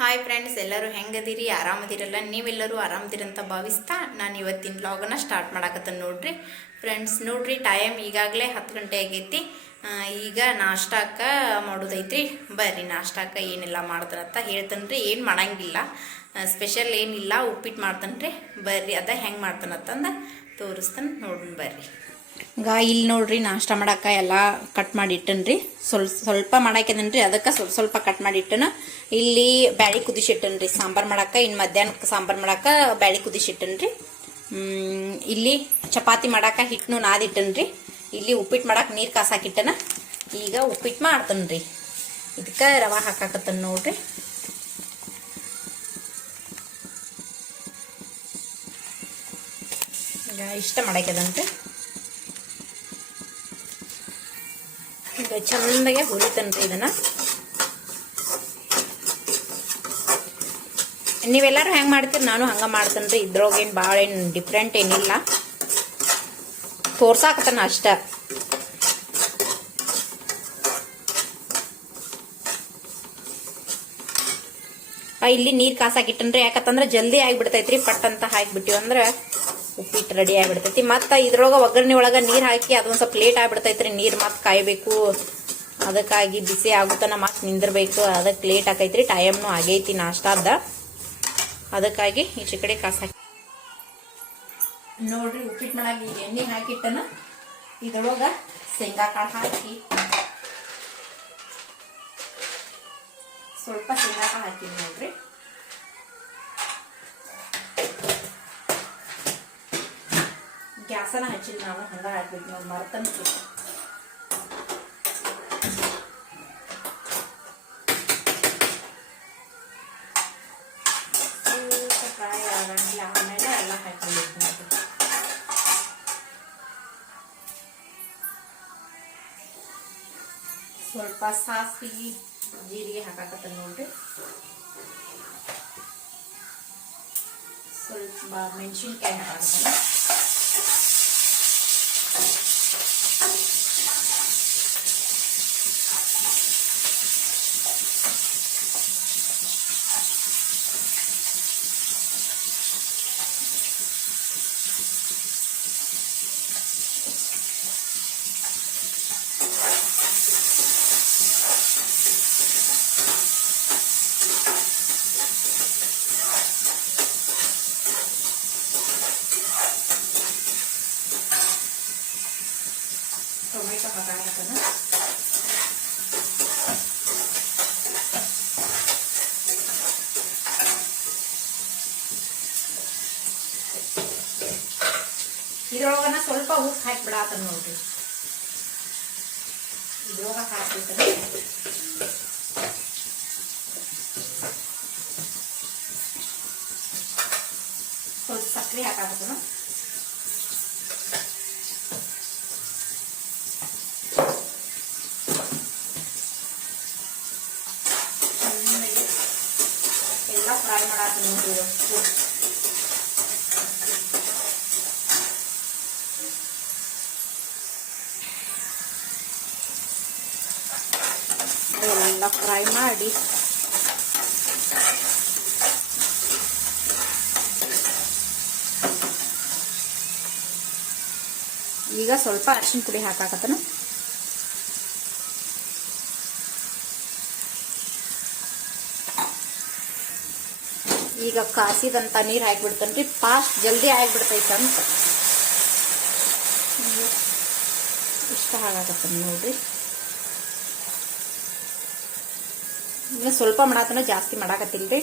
Hi friends, ಎಲ್ಲರೂ ಹೆಂಗದಿರಿ? ಆರಾಮದಿರಲ್ಲ? ನೀವೆಲ್ಲರೂ ಆರಾಮದಿರಂತ ಭಾವಿಸ್ತಾ ನಾನು ಇವತ್ತಿನ ವ್ಲಾಗನ್ನು ಸ್ಟಾರ್ಟ್ ಮಾಡಾಕತ್ತೇನೆ. ನೋಡ್ರಿ ಫ್ರೆಂಡ್ಸ್, ನೋಡ್ರಿ ಟೈಮ್ ಈಗಾಗಲೇ 10 ಗಂಟೆ ಆಗೈತಿ. ಈಗ ನಾಷ್ಟಾಕ ಮಾಡೋದೈತ್ರಿ. ಬರ್ರಿ ನಾಷ್ಟಾಕ ಏನೆಲ್ಲ ಮಾಡ್ತಾರಂತ ಹೇಳ್ತೇನೆ. ಏನು ಮಾಡಂಗಿಲ್ಲ, ಸ್ಪೆಷಲ್ ಏನಿಲ್ಲ, ಉಪ್ಪಿಟ್ಟು ಮಾಡ್ತಾನೆ. ಬರ್ರಿ ಅದ ಹೆಂಗೆ ಮಾಡ್ತಾನಂತಂದು ತೋರಿಸ್ತಾನೆ, ನೋಡ್ರಿ ಬರ್ರಿ. ಈಗ ಇಲ್ಲಿ ನೋಡ್ರಿ ನಾಷ್ಟ ಮಾಡಾಕ ಎಲ್ಲ ಕಟ್ ಮಾಡಿ ಇಟ್ಟನ್ರಿ. ಸ್ವಲ್ಪ ಮಾಡಾಕಿದನ್ರಿ, ಅದಕ್ಕೆ ಸ್ವಲ್ಪ ಕಟ್ ಮಾಡಿ ಇಟ್ಟನ. ಇಲ್ಲಿ ಬ್ಯಾಳಿ ಕುದಿಸಿಟ್ಟನ್ರಿ ಸಾಂಬಾರ್ ಮಾಡಾಕ. ಇನ್ನು ಮಧ್ಯಾಹ್ನಕ್ಕೆ ಸಾಂಬಾರ್ ಮಾಡಾಕ ಬ್ಯಾಳಿ ಕುದಿಸಿಟ್ಟನ್ರಿ. ಇಲ್ಲಿ ಚಪಾತಿ ಮಾಡಾಕ ಹಿಟ್ಟನು ನಾದಿಟ್ಟನ್ರಿ. ಇಲ್ಲಿ ಉಪ್ಪಿಟ್ಟು ಮಾಡಾಕ ನೀರು ಕಾಸಾಕಿಟ್ಟನ. ಈಗ ಉಪ್ಪಿಟ್ಟು ಮಾಡ್ತನ್ರಿ. ಇದಕ್ಕೆ ರವಾ ಹಾಕಾಕತ್ತನ ನೋಡ್ರಿ. ಈಗ ಇಷ್ಟ ಮಾಡಾಕ್ಯದನ್ರಿ. ಈಗ ಚಂದಾಗೆ ಹುರಿತನ್ರಿ ಇದನ್ನ. ನೀವೆಲ್ಲರೂ ಹೆಂಗೆ ಮಾಡ್ತೀರಿ, ನಾನು ಹಂಗೆ ಮಾಡ್ತೇನ್ರಿ. ಇದ್ರೊಳಗೇನು ಭಾಳ ಏನು ಡಿಫ್ರೆಂಟ್ ಏನಿಲ್ಲ, ತೋರ್ಸಾಕತ್ತನ ಅಷ್ಟ. ಇಲ್ಲಿ ನೀರು ಕಾಸಾಕಿಟ್ಟನ್ರಿ. ಯಾಕಂತಂದ್ರೆ ಜಲ್ದಿ ಆಗಿಬಿಡ್ತೈತ್ರಿ. ಪಟ್ ಅಂತ ಹಾಕಿಬಿಟ್ಟಿವಿ ಅಂದ್ರೆ ಉಪ್ಪಿಟ್ಟು ರೆಡಿ ಆಗಿಬಿಡ್ತೈತಿ. ಮತ್ತು ಇದ್ರೊಳಗೆ ಒಗ್ಗರಣೆ ಒಳಗೆ ನೀರು ಹಾಕಿ ಅದೊಂದು ಸ್ವಲ್ಪ ಲೇಟ್ ಆಗಿಬಿಡ್ತೈತ್ರಿ. ನೀರು ಮತ್ತೆ ಕಾಯಬೇಕು, ಅದಕ್ಕಾಗಿ ಬಿಸಿ ಆಗುತ್ತಾನ ಮತ್ತೆ ನಿಂದಿರ್ಬೇಕು. ಅದಕ್ಕೆ ಲೇಟ್ ಆಕೈತ್ರಿ. ಟೈಮ್ನು ಆಗೈತಿ ನಾಷ್ಟಾದ. ಅದಕ್ಕಾಗಿ ಈಚೆ ಕಡೆ ಕಾಸಾಕಿ ನೋಡ್ರಿ. ಉಪ್ಪಿಟ್ಟು ಮಾಡಾಕ ಈಗ ಎಣ್ಣೆ ಹಾಕಿಟ್ಟನ. ಇದ್ರೊಳಗೆ ಶೇಂಗಾ ಕಾಳು ಹಾಕಿ ಸ್ವಲ್ಪ ಶೇಂಗಾ ಕಾಳು ಹಾಕಿನಿ ನೋಡ್ರಿ. ಗ್ಯಾಸನ ಹಚ್ಚಿಲ್ಲ ನಾನು, ಹಂಗ ಹಾಕ್ಬಿಟ್ಟು ನೋಡಿ ಮರ್ತನ. ಫ್ರೈ ಆಗಂಗಿಲ್ಲ, ಆಮೇಲೆ ಎಲ್ಲ ಹಾಕಿಬಿಟ್ಟು ನೋಡ್ರಿ. ಸ್ವಲ್ಪ ಸಾಸಿವೆ ಜೀರಿಗೆ ಹಾಕಾಕತ್ತ ನೋಡ್ರಿ. ಸ್ವಲ್ಪ ಮೆಣಸಿನ್ಕಾಯಿ ಹಾಕಾಕತ್ತ. ಟೊಮೆಟೊ ಹಾಕಾಕತ್ತನ. ಇದ್ರೊಳಗನ ಸ್ವಲ್ಪ ಉಪ್ಪು ಹಾಕಿ ಬಿಡಾತನ ನೋಡ್ರಿ. ಇದ್ರೊಳಗ ಹಾಕ್ಬಿಡ್ತಾನೆ. ಸ್ವಲ್ಪ ಸಕ್ಕರೆ ಹಾಕಾಕತ್ತನ. ಎಲ್ಲ ಫ್ರೈ ಮಾಡಾತೀನಿ ನೋಡ್ರಿ. ಎಲ್ಲ ಫ್ರೈ ಮಾಡಿ ಈಗ ಸ್ವಲ್ಪ ಅರಿಶಿನ ಪುಡಿ ಹಾಕಾಕತ್ತನ. ಈಗ ಕಾಸಿದಂತ ನೀರು ಹಾಕಿಬಿಡ್ತೇನ್ರಿ. ಫಾಸ್ಟ್ ಜಲ್ದಿ ಆಗಿಬಿಡ್ತೈತೆ ಅಂತ ಇಷ್ಟ ಹಾಕಾಕತ್ತನ ನೋಡ್ರಿ. ಈಗ ಸ್ವಲ್ಪ ಮಾಡಾತನ, ಜಾಸ್ತಿ ಮಾಡಾಕತ್ತಿಲ್ರಿ.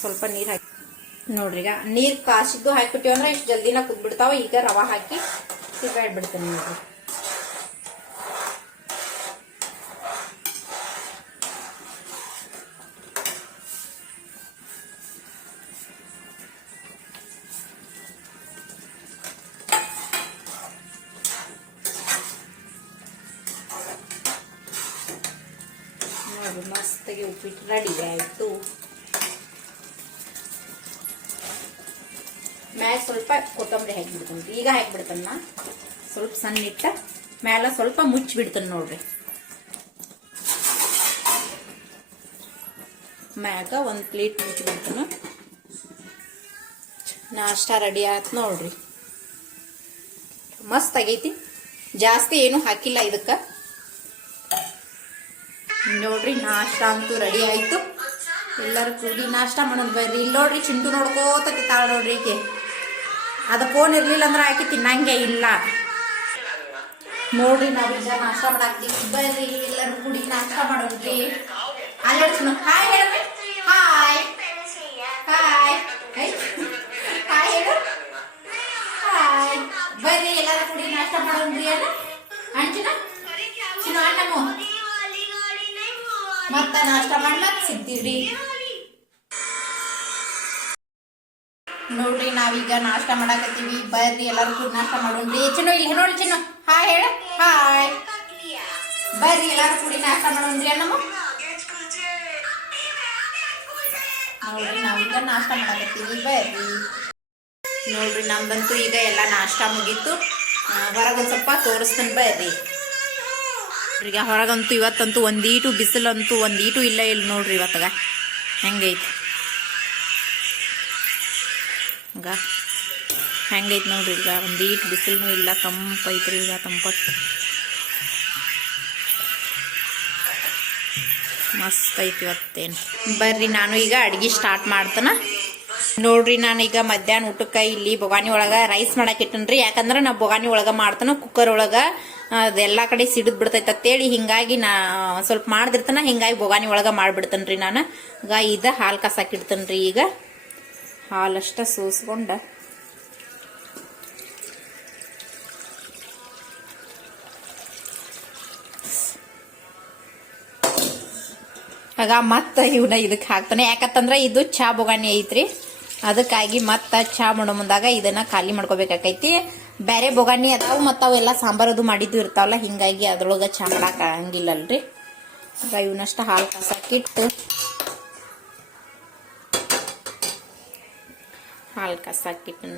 ಸ್ವಲ್ಪ ನೀರು ಹಾಕಿ ನೋಡ್ರಿ. ಈಗ ನೀರು ಕಾಸಿದ್ದು ಹಾಕಿಬಿಟ್ಟಿವಿ ಅಂದ್ರೆ ಇಷ್ಟು ಜಲ್ದಿನ ಕುದ್ಬಿಡ್ತಾವ. ಈಗ ರವಾ ಹಾಕಿ ಸಿಗಾಡ್ಬಿಡ್ತೇನೆ ನೋಡ್ರಿ. ನೋಡಿ ಮಸ್ತಾಗಿ ಉಪ್ಪಿಟ್ಟು ರೆಡಿ ಆಯಿತು. ಮ್ಯಾಲ ಸ್ವಲ್ಪ ಕೊತ್ತಂಬರಿ ಹಾಕಿಬಿಡ್ತೀನಿ. ಈಗ ಹಾಕಿಬಿಡ್ತಾನ. ಸ್ವಲ್ಪ ಸಣ್ಣ ಇಟ್ಟ ಮ್ಯಾಲ ಸ್ವಲ್ಪ ಮುಚ್ಚಿಬಿಡ್ತಾನೆ ನೋಡ್ರಿ. ಮ್ಯಾಗ ಒಂದು ಪ್ಲೇಟ್ ಮುಚ್ಚಿಬಿಡ್ತಾನು. ನಾಷ್ಟ ರೆಡಿ ಆಯ್ತು ನೋಡ್ರಿ. ಮಸ್ತ್ ಆಗೈತಿ. ಜಾಸ್ತಿ ಏನು ಹಾಕಿಲ್ಲ ಇದಕ್ಕೆ. ನೋಡ್ರಿ ನಾಷ್ಟ ಅಂತೂ ರೆಡಿ ಆಯ್ತು. ಎಲ್ಲರೂ ಕೂಡಿ ನಾಷ್ಟ ಮಾಡೋದು ಬರ್ರಿ. ಇಲ್ಲಿ ನೋಡ್ರಿ ಚಿಂಟು ನೋಡ್ಕೋತ ತಿಂತಾಳ ನೋಡ್ರಿ. ಈಕೆ ಅದು ಫೋನ್ ಇರ್ಲಿಲ್ಲ ಅಂದ್ರೆ ಆಕೆ ತಿನ್ನಂಗೆ ಇಲ್ಲ ನೋಡ್ರಿ. ನಾವೀಗ ನಾಷ್ಟ ಮಾಡಾಕ್ತೀವಿ ಬರ್ರಿ. ಎಲ್ಲರೂ ಕೂಡಿ ನಾಷ್ಟ ಮಾಡೋದ್ರಿ. ಅಲ್ಲಿ ಹಾಯ್ ಹೇಳ್ರಿ. ಹಾಯ್ ಹಾಯ್ ಹಾಯ್ ಹೇಳು. ಹಾಯ್ ಬರ್ರಿ ಎಲ್ಲರೂ ಕೂಡಿ ನಾಷ್ಟ ಮಾಡೋದ್ರಿ. ಅಲ್ಲ ಅಂಚಿನ ಚಿನ್ನ ಅಣ್ಣಮ್ಮ ಮತ್ತ ನಾಷ್ಟ ಮಾಡ್ಲಾಕ್ ಸಿಗ್ತೀವ್ರಿ. ನೋಡ್ರಿ ನಾವೀಗ ನಾಷ್ಟ ಮಾಡಾಕತ್ತೀವಿ ಬರ್ರಿ. ಎಲ್ಲರೂ ಕೂಡ ನಾಷ್ಟ ಮಾಡೋಣ್ರಿ. ಚಿನ್ನು ಇಲ್ಲಿ ನೋಡಿ ಚಿನ್ನು ಹಾಯ್ ಹೇಳ. ಹಾಯ್ ಬರ್ರಿ ಎಲ್ಲರೂ ಕೂಡಿ ನಾಷ್ಟ ಮಾಡೋಣ್ರಿ. ಅಣ್ಣಮ್ಮ ನೋಡ್ರಿ ನಾವೀಗ ನಾಷ್ಟ ಮಾಡಾಕತ್ತೀವಿ ಬರ್ರಿ. ನೋಡ್ರಿ ನಮ್ದಂತೂ ಈಗ ಎಲ್ಲ ನಾಷ್ಟ ಮುಗೀತು. ಹೊರಗೊಂದು ಸ್ವಲ್ಪ ತೋರಿಸ್ತೇನೆ ಬರ್ರಿ. ಈಗ ಹೊರಗಂತೂ ಇವತ್ತಂತೂ ಒಂದೀಟು ಬಿಸಿಲಂತೂ ಒಂದೀಟು ಇಲ್ಲ. ಇಲ್ಲಿ ನೋಡ್ರಿ ಇವತ್ತಾಗ ಹೆಂಗೈತಿ. ಈಗ ಹೆಂಗೈತಿ ನೋಡ್ರಿ. ಈಗ ಒಂದೀಟು ಬಿಸಿಲು ಇಲ್ಲ. ತಂಪೈತ್ರಿ ಈಗ ತಂಪತ್ತು ಮಸ್ತ್ ಐತಿ ಇವತ್ತೇನು. ಬರ್ರಿ ನಾನು ಈಗ ಅಡ್ಗೆ ಸ್ಟಾರ್ಟ್ ಮಾಡ್ತಾನ. ನೋಡ್ರಿ ನಾನು ಈಗ ಮಧ್ಯಾಹ್ನ ಊಟಕ್ಕೆ ಇಲ್ಲಿ ಬೊಗಾನಿ ಒಳಗ ರೈಸ್ ಮಾಡಕ್ ಇಟ್ಟನ್ರಿ. ಯಾಕಂದ್ರೆ ನಾ ಬೊಗಾನಿ ಒಳಗ ಮಾಡ್ತಾನ. ಕುಕ್ಕರ್ ಒಳಗ ಅದೆಲ್ಲಾ ಕಡೆ ಸಿಡಿದ್ ಬಿಡ್ತೈತೆ ಅಂತೇಳಿ ಹಿಂಗಾಗಿ ನಾ ಸ್ವಲ್ಪ ಮಾಡ್ದಿರ್ತಾನ. ಹಿಂಗಾಗಿ ಬೊಗಾನಿ ಒಳಗ ಮಾಡ್ಬಿಡ್ತೇನ್ರಿ ನಾನು. ಈಗ ಇದ ಹಾಲು ಕಸಾಕಿಡ್ತೇನ್ರಿ. ಈಗ ಹಾಲಷ್ಟ ಸೋಸ್ಕೊಂಡ ಆಗ ಮತ್ತ ಇವನ್ನ ಇದಕ್ಕೆ ಹಾಕ್ತಾನೆ. ಯಾಕಂತಂದ್ರ ಇದು ಚಾ ಬೊಗಾನಿ ಐತ್ರಿ. ಅದಕ್ಕಾಗಿ ಮತ್ತ ಚಾ ಮಾಡೋ ಮುಂದಾಗ ಇದನ್ನ ಖಾಲಿ ಮಾಡ್ಕೋಬೇಕಾಕೈತಿ. ಬೇರೆ ಬೊಗಾನಿ ಅದಾವು ಮತ್ತ ಅವೆಲ್ಲ ಸಾಂಬಾರದು ಮಾಡಿದ್ದು ಇರ್ತಾವಲ್ಲ. ಹಿಂಗಾಗಿ ಅದ್ರೊಳಗ ಚಾ ಮಾಡಕ್ ಆಗಂಗಿಲ್ಲಲ್ರಿ. ಈಗ ಇವನಷ್ಟ ಹಾಲು ಕಸಾಕಿಟ್ಟು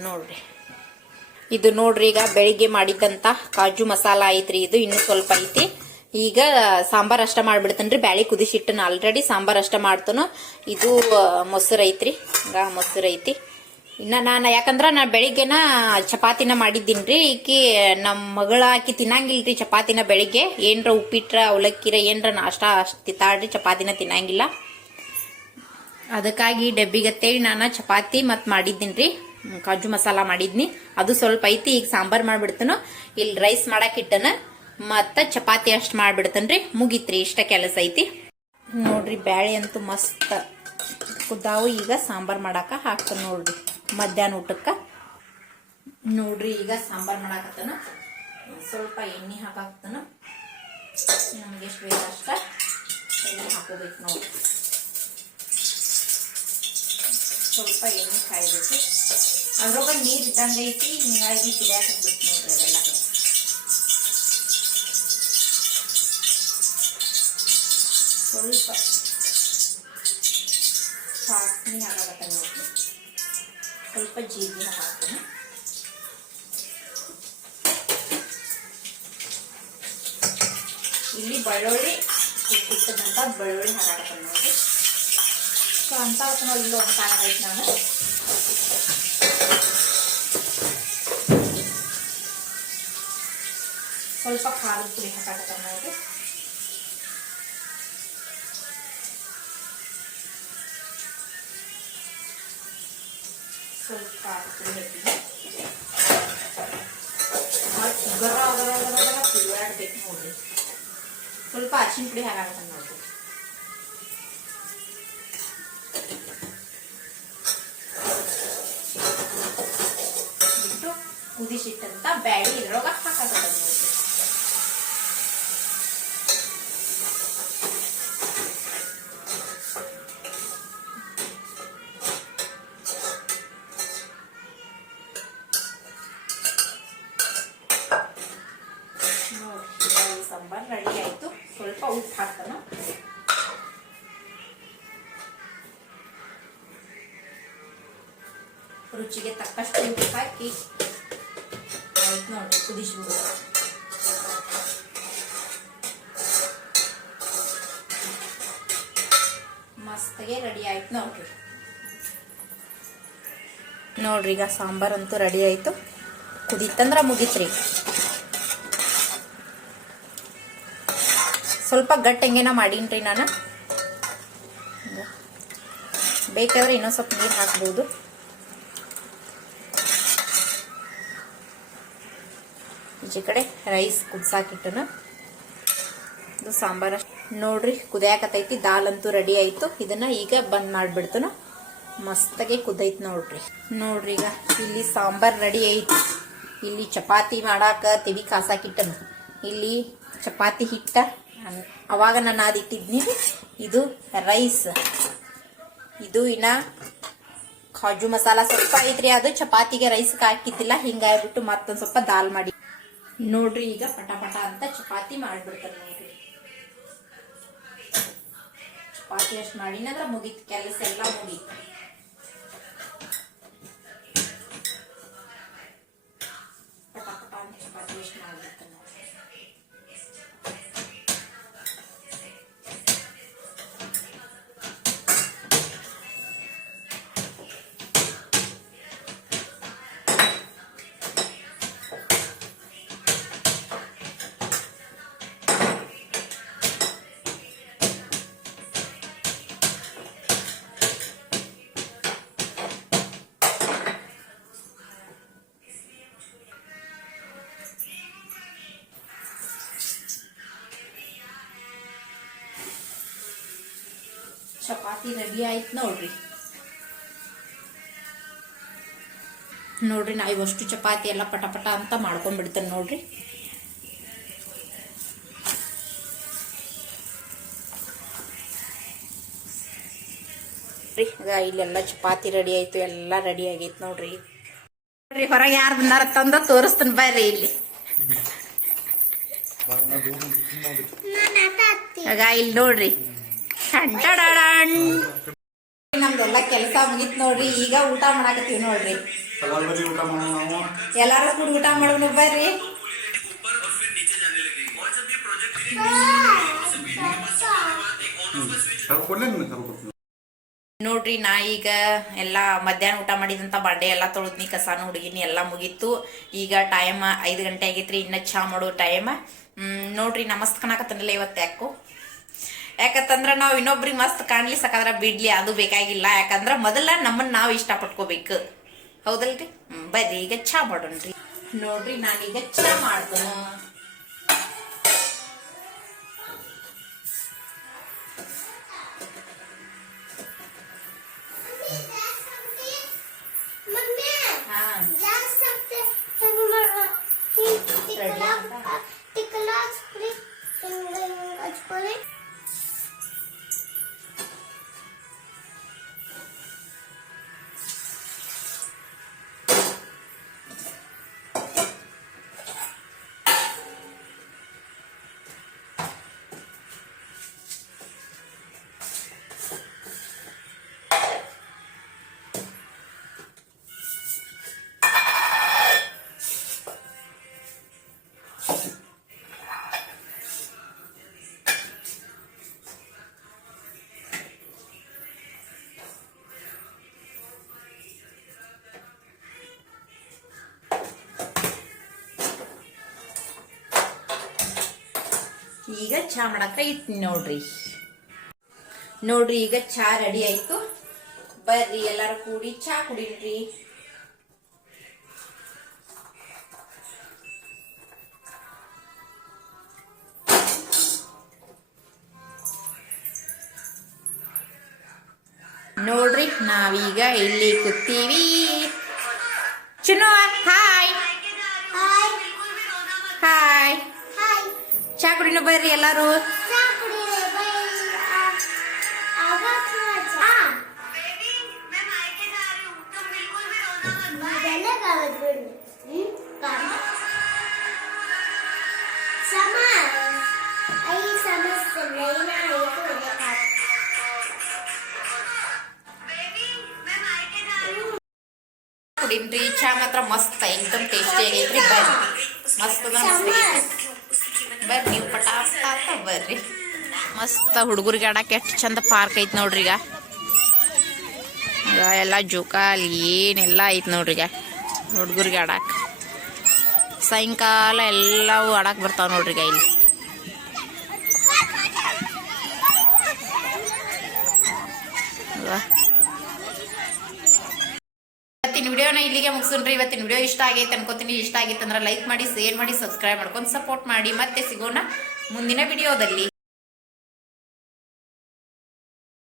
ನೋಡ್ರಿ. ಇದು ನೋಡ್ರಿ ಈಗ ಬೆಳಿಗ್ಗೆ ಮಾಡಿದ್ದಂತ ಕಾಜು ಮಸಾಲ ಐತ್ರಿ. ಇದು ಇನ್ನು ಸ್ವಲ್ಪ ಐತಿ. ಈಗ ಸಾಂಬಾರ್ ಅಷ್ಟ ಮಾಡ್ಬಿಡ್ತೇನ್ರಿ. ಬ್ಯಾಳಿ ಕುದಿಸಿಟ್ಟನ ಆಲ್ರೆಡಿ. ಸಾಂಬಾರ್ ಅಷ್ಟ ಮಾಡ್ತಾನು. ಇದು ಮೊಸರು ಐತ್ರಿ. ಈಗ ಮೊಸರು ಐತಿ. ಇನ್ನ ನಾನು ಯಾಕಂದ್ರ ನಾ ಬೆಳಿಗ್ಗೆನ ಚಪಾತಿನ ಮಾಡಿದ್ದೀನ್ರಿ. ಈಕಿ ನಮ್ಮ ಮಗಳ ಆಕಿ ತಿನ್ನಂಗಿಲ್ರಿ ಚಪಾತಿನ. ಬೆಳಿಗ್ಗೆ ಏನ್ರ ಉಪ್ಪಿಟ್ರ ಅವಲಕ್ಕಿರ ಏನ್ರ ನಾಷ್ಟ ಅಷ್ಟ ತಿಂತಾಳ್ರಿ. ಚಪಾತಿನ ತಿನ್ನಂಗಿಲ್ಲ. ಅದಕ್ಕಾಗಿ ಡಬ್ಬಿಗತ್ತೇಳಿ ನಾನು ಚಪಾತಿ ಮತ್ ಮಾಡಿದ್ದೀನ್ರಿ. ಕಾಜು ಮಸಾಲ ಮಾಡಿದ್ನಿ. ಅದು ಸ್ವಲ್ಪ ಐತಿ. ಈಗ ಸಾಂಬಾರ್ ಮಾಡ್ಬಿಡ್ತೇನು. ಇಲ್ಲಿ ರೈಸ್ ಮಾಡಕ್ ಇಟ್ಟನ ಮತ್ತ ಚಪಾತಿ ಅಷ್ಟ್ ಮಾಡ್ಬಿಡ್ತೇನ್ರಿ. ಮುಗಿತ್ರಿ. ಇಷ್ಟ ಕೆಲಸ ಐತಿ ನೋಡ್ರಿ. ಬ್ಯಾಳಿ ಅಂತೂ ಮಸ್ತ್ ಕುದ್ದಾವು. ಈಗ ಸಾಂಬಾರ್ ಮಾಡಾಕ ಹಾಕ್ತಾನ ನೋಡ್ರಿ ಮಧ್ಯಾಹ್ನ ಊಟಕ್ಕ. ನೋಡ್ರಿ ಈಗ ಸಾಂಬಾರ್ ಮಾಡಾಕತ್ತನ. ಸ್ವಲ್ಪ ಎಣ್ಣೆ ಹಾಕಾಕ್ತಾನ. ನಮ್ಗೆ ಎಷ್ಟು ಬೇಕು ಅಷ್ಟ ಎಣ್ಣೆ ಹಾಕೋಬೇಕು ನೋಡ್ರಿ. ಸ್ವಲ್ಪ ಎಣ್ಣೆ ಕಾಯ್ಬೇಕು. ಅದ್ರೊಳಗ ನೀರ್ ಇದ್ದಂಗ ಐತಿ. ಹಿಂಗಾಗಿ ಕುದಿಯಾಕ ಹಾಕ್ಬೇಕು ನೋಡ್ರಿ. ಅದೆಲ್ಲ ಸ್ವಲ್ಪ ಸಾಸ್ಮಿ ಹಾಕಾಕತ್ತ ನೋಡ್ರಿ. ಸ್ವಲ್ಪ ಜೀರಿಗೆ ಹಾಕ್ತೀನಿ. ಇಲ್ಲಿ ಬೆಳ್ಳುಳ್ಳಿ ಇಟ್ಟದಂತ ಬೆಳ್ಳುಳ್ಳಿ ಹಾಕಾಕತ್ತ ನೋಡ್ರಿ. ಅಂತ ಇಲ್ಲೂ ಒಂದು ಖಾರ ಐತಿ. ನಾನು ಸ್ವಲ್ಪ ಖಾರದ ಪುಡಿ ಹಾಕಾಕತ್ತ ನೋಡ್ರಿ. ಸ್ವಲ್ಪ ಖಾರದ ಪುಡಿ ಹಾಕ್ತೀನಿ. ಗರ ತಿರುಗಾಡ್ಬೇಕು ನೋಡ್ರಿ. ಸ್ವಲ್ಪ ಅರಿಶಿನ ಪುಡಿ ಹಾಕಾಕತ್ತ ನೋಡ್ರಿ. ಕುದಿಸಿಟ್ಟಂತ ಬ್ಯಾಳಿ ಇದ್ರೊಳಗ ಹಾಕಾಕತ್ತ ನೋಡ್ರಿ. ಸಾಂಬಾರ್ ರೆಡಿ ಆಯ್ತು. ಸ್ವಲ್ಪ ಉಪ್ಪು ಹಾಕ್ತಾನ. ರುಚಿಗೆ ತಕ್ಕಷ್ಟು ಉಪ್ಪು ಹಾಕಿ ಆಯ್ತು ನೋಡ್ರಿ. ಕುದಿಸ್ಬಿಡು. ಮಸ್ತಾಗೆ ರೆಡಿ ಆಯ್ತು ನೋಡ್ರಿ. ನೋಡ್ರಿ ಈಗ ಸಾಂಬಾರಂತೂ ರೆಡಿ ಆಯ್ತು. ಕುದೀತಂದ್ರ ಮುಗೀತ್ರಿ. ಸ್ವಲ್ಪ ಗಟ್ಟಂಗೆನ ಮಾಡೀನ್ರಿ ನಾನು. ಬೇಕಾದ್ರೆ ಇನ್ನೊಂದು ಸ್ವಲ್ಪ ನೀರು ಹಾಕ್ಬೋದು. ಈಚೆ ಕಡೆ ರೈಸ್ ಕುದ್ಸಾಕಿಟ್ಟನು. ಇದು ಸಾಂಬಾರ ನೋಡ್ರಿ ಕುದಿಯಾಕತೈತಿ. ದಾಲ್ ಅಂತೂ ರೆಡಿ ಆಯ್ತು. ಇದನ್ನ ಈಗ ಬಂದ್ ಮಾಡ್ಬಿಡ್ತನು. ಮಸ್ತಾಗೆ ಕುದೈತ್ ನೋಡ್ರಿ. ನೋಡ್ರಿ ಈಗ ಇಲ್ಲಿ ಸಾಂಬಾರ್ ರೆಡಿ ಐತಿ. ಇಲ್ಲಿ ಚಪಾತಿ ಮಾಡಾಕ ತೆವಿ ಕಾಸಾಕಿಟ್ಟನು. ಇಲ್ಲಿ ಚಪಾತಿ ಹಿಟ್ಟ ಅವಾಗ ನಾನು ಅದಿಟ್ಟಿದ್ನಿ. ಇದು ರೈಸ್. ಇದು ಇನ್ನ ಕಾಜು ಮಸಾಲ ಸ್ವಲ್ಪ ಐತ್ರಿ. ಅದು ಚಪಾತಿಗೆ ರೈಸ್ ಹಾಕಿದ್ದಿಲ್ಲ. ಹಿಂಗಾಗ್ಬಿಟ್ಟು ಮತ್ತೊಂದ್ ಸ್ವಲ್ಪ ದಾಲ್ ಮಾಡಿ ನೋಡ್ರಿ. ಈಗ ಪಟ ಪಟ ಅಂತ ಚಪಾತಿ ಮಾಡ್ಬಿಡ್ತಾರೆ ನೋಡ್ರಿ. ಚಪಾತಿ ಅಷ್ಟ್ ಮಾಡಿನಂದ್ರ ಮುಗೀತ್, ಕೆಲಸ ಎಲ್ಲ ಮುಗೀತ್. ಪಟ ಪಟ ಅಂತ ಚಪಾತಿ ಅಷ್ಟ್ ಮಾಡ್ಬಿಡ್ತಾರೆ ನೋಡ್ರಿ. ಚಪಾತಿ ರೆಡಿ ಆಯ್ತು ನೋಡ್ರಿ. ನೋಡ್ರಿ ನಾ ಇವಷ್ಟು ಚಪಾತಿ ಎಲ್ಲ ಪಟ ಪಟ ಅಂತ ಮಾಡ್ಕೊಂಡ್ಬಿಡ್ತೇನೆ ನೋಡ್ರಿ. ಇಲ್ಲೆಲ್ಲ ಚಪಾತಿ ರೆಡಿ ಆಯ್ತು. ಎಲ್ಲ ರೆಡಿ ಆಗೈತ್ ನೋಡ್ರಿ. ನೋಡ್ರಿ ಹೊರಗೆ ಯಾರು ಬಂದಾರ ತಂದ ತೋರಿಸ್ತಾನ ಬರ್ರಿ. ಇಲ್ಲಿ ಇಲ್ಲಿ ನೋಡ್ರಿ ನಮ್ದೆಲ್ಲ ಕೆಲಸ ಮುಗಿತ್ ನೋಡ್ರಿ. ಈಗ ಊಟ ಮಾಡಾಕತ್ತೀವಿ ನೋಡ್ರಿ. ಎಲ್ಲಾರು ಕೂಡ ಊಟ ಮಾಡೋಣ ಬರ್ರಿ. ನೋಡ್ರಿ ನಾ ಈಗ ಎಲ್ಲಾ ಮಧ್ಯಾಹ್ನ ಊಟ ಮಾಡಿದಂತ ಬಾಂಡೆ ಎಲ್ಲಾ ತೊಳೆದ್ನಿ, ಕಸಾನು ಹುಡುಗಿನಿ ಎಲ್ಲ ಮುಗೀತು. ಈಗ ಟೈಮ್ 5 ಗಂಟೆ ಆಗೈತ್ರಿ. ಇನ್ನ ಚಾ ಮಾಡೋ ಟೈಮ್. ನೋಡ್ರಿ ನಾ ಮಸ್ತ್ ಕಾಣಕತ್ತನಲ್ಲ ಇವತ್ತು. ಯಾಕಂತಂದ್ರ ನಾವ್ ಇನ್ನೊಬ್ರಿಗೆ ಮಸ್ತ್ ಕಾಣ್ಲಿ ಸಾಕಾದ್ರ ಬಿಡ್ಲಿ ಅದು ಬೇಕಾಗಿಲ್ಲ. ಯಾಕಂದ್ರ ಮೊದಲ ನಮ್ಮನ್ನ ನಾವ್ ಇಷ್ಟ ಪಟ್ಕೋಬೇಕು, ಹೌದಲ್ರಿ? ಬರ್ರಿ ಈಗ ಚಾ ಮಾಡೋಣ್ರಿ. ನೋಡ್ರಿ ನಾನೀಗ ಚಾ ಮಾಡ್ತೇನೆ. ಈಗ ಚಾ ಮಾಡಾಕ ಇಟ್ಟು ನೋಡ್ರಿ. ನೋಡ್ರಿ ಈಗ ಚಾ ರೆಡಿ ಆಯ್ತು. ಬರ್ರಿ ಎಲ್ಲಾರು ಕೂಡಿ ಚಾ ಕುಡಿನ್ರಿ. ನೋಡ್ರಿ ನಾವೀಗ ಇಲ್ಲಿ ಕೂತೀವಿ. ಚಿನ್ನು ಹಾಯ್ ಹಾಯ್. ಚಾ ಕುಡಿನ ಬರ್ರಿ ಎಲ್ಲಾರು. ಕುಡಿನ್ರಿ. ಚಾ ಮಾತ್ರ ಮಸ್ತ್ एकदम ಟೇಸ್ಟಿ ಆಗೈತ್ರಿ. ಬರ್ರಿ ಮಸ್ತ್ ಬರ್ರಿ ನೀವು ಪಟಾಸ್ತಾ ಬರ್ರಿ. ಮಸ್ತ್ ಹುಡುಗರಿಗೆ ಆಡಕ್ಕೆ ಎಷ್ಟು ಚಂದ ಪಾರ್ಕ್ ಐತೆ ನೋಡ್ರಿ ಈಗ ಎಲ್ಲ ಜೋಕಾಲಿ ಏನೆಲ್ಲ ಐತೆ ನೋಡ್ರಿ ಈಗ ಹುಡುಗರಿಗೆ ಆಡಕ್ಕೆ ಸಾಯಂಕಾಲ ಎಲ್ಲವೂ ಆಡಕ್ಕೆ ಬರ್ತಾವೆ ನೋಡ್ರಿ ಈಗ ಇಲ್ಲಿ ಇವತ್ತಿನ ವಿಡಿಯೋನ ಇಲ್ಲಿಗೆ ಮುಗಿಸೋಣ್ರಿ. ಇವತ್ತಿನ ವಿಡಿಯೋ ಇಷ್ಟ ಆಗೈತೆ ಅನ್ಕೋತೀನಿ. ಇಷ್ಟ ಆಗೈತೆ ಅಂದ್ರೆ ಲೈಕ್ ಮಾಡಿ, ಶೇರ್ ಮಾಡಿ, ಸಬ್ಸ್ಕ್ರೈಬ್ ಮಾಡ್ಕೊಂಡು ಸಪೋರ್ಟ್ ಮಾಡಿ. ಮತ್ತೆ ಸಿಗೋಣ ಮುಂದಿನ ವಿಡಿಯೋದಲ್ಲಿ.